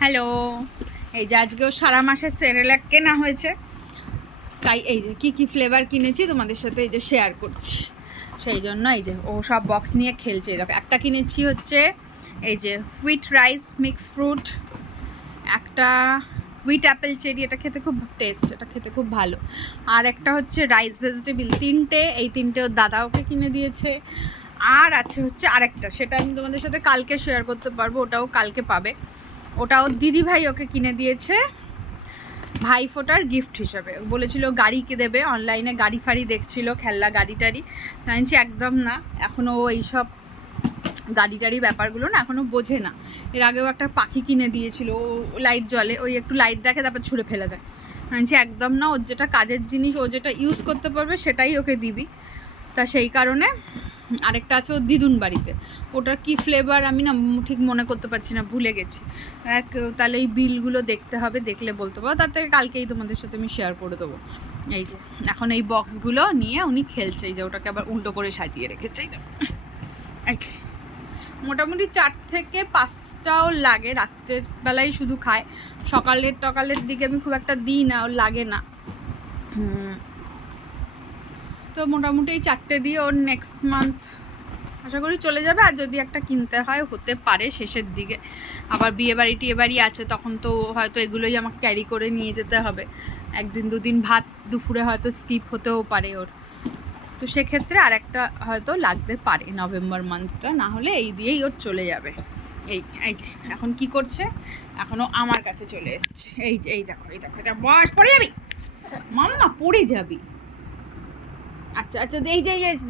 Hello, এই যে আজকেও সারা মাসের সেরেলাক কেনা হয়েছে, তাই এই যে কী কী ফ্লেভার কিনেছি তোমাদের সাথে এই যে শেয়ার করছি। সেই জন্য এই যে ও সব বক্স নিয়ে খেলছে। দেখো, একটা কিনেছি হচ্ছে এই যে হুইট রাইস মিক্স ফ্রুট, একটা হুইট অ্যাপেল চেরি, এটা খেতে খুব টেস্ট, এটা খেতে খুব ভালো। আর একটা হচ্ছে রাইস ভেজিটেবল, তিনটে, এই তিনটে ওর দাদা ওকে কিনে দিয়েছে। আর আছে হচ্ছে আরেকটা, সেটা আমি তোমাদের সাথে কালকে শেয়ার করতে পারবো, ওটাও কালকে পাবে। ওটাও দিদি ভাই ওকে কিনে দিয়েছে ভাইফোঁটার গিফট হিসাবে। বলেছিল গাড়িকে দেবে, অনলাইনে গাড়ি ফাড়ি দেখছিল, খেলনা গাড়ি টাড়ি। জানছি একদম না, এখনও ও এইসব গাড়ি টাড়ি ব্যাপারগুলো না এখনও বোঝে না। এর আগেও একটা পাখি কিনে দিয়েছিল, ও লাইট জ্বলে, ওই একটু লাইট দেখে তারপর ছুঁড়ে ফেলে দেয়। জানছি একদম না, ওর যেটা কাজের জিনিস, ও যেটা ইউজ করতে পারবে সেটাই ওকে দিবি। তা সেই কারণে আরেকটা আছে ওর দিদুন বাড়িতে, ওটার কি ফ্লেভার আমি না ঠিক মনে করতে পারছি না, ভুলে গেছি। তাহলে এই বিলগুলো দেখতে হবে, দেখলে বলতে পারবো, তার থেকে কালকেই তোমাদের সাথে আমি শেয়ার করে দেবো। এই যে এখন এই বক্সগুলো নিয়ে উনি খেলছে, এই যে ওটাকে আবার উল্টো করে সাজিয়ে রেখেছে। এই যে মোটামুটি 4 থেকে 5টাও লাগে, রাত্রের বেলায় শুধু খায়, সকালের দিকে আমি খুব একটা দিই না, ওর লাগে না। তো মোটামুটি এই 4টে দিয়ে ওর নেক্সট মান্থ আশা করি চলে যাবে। আর যদি একটা কিনতে হয় হতে পারে শেষের দিকে, আবার টিয়ে বাড়ি আছে, তখন তো হয়তো এগুলোই আমাকে ক্যারি করে নিয়ে যেতে হবে। একদিন দুদিন ভাত দুপুরে হয়তো স্কিপ হতেও পারে ওর, তো সেক্ষেত্রে আর একটা হয়তো লাগতে পারে নভেম্বর মান্থটা, না হলে এই দিয়েই ওর চলে যাবে। এই এই যে এখন কি করছে, এখনও আমার কাছে চলে এসছে। এই দেখো এটা বস, পড়ে যাবি মাম্মা, পড়ে যাবি। আচ্ছা এই যে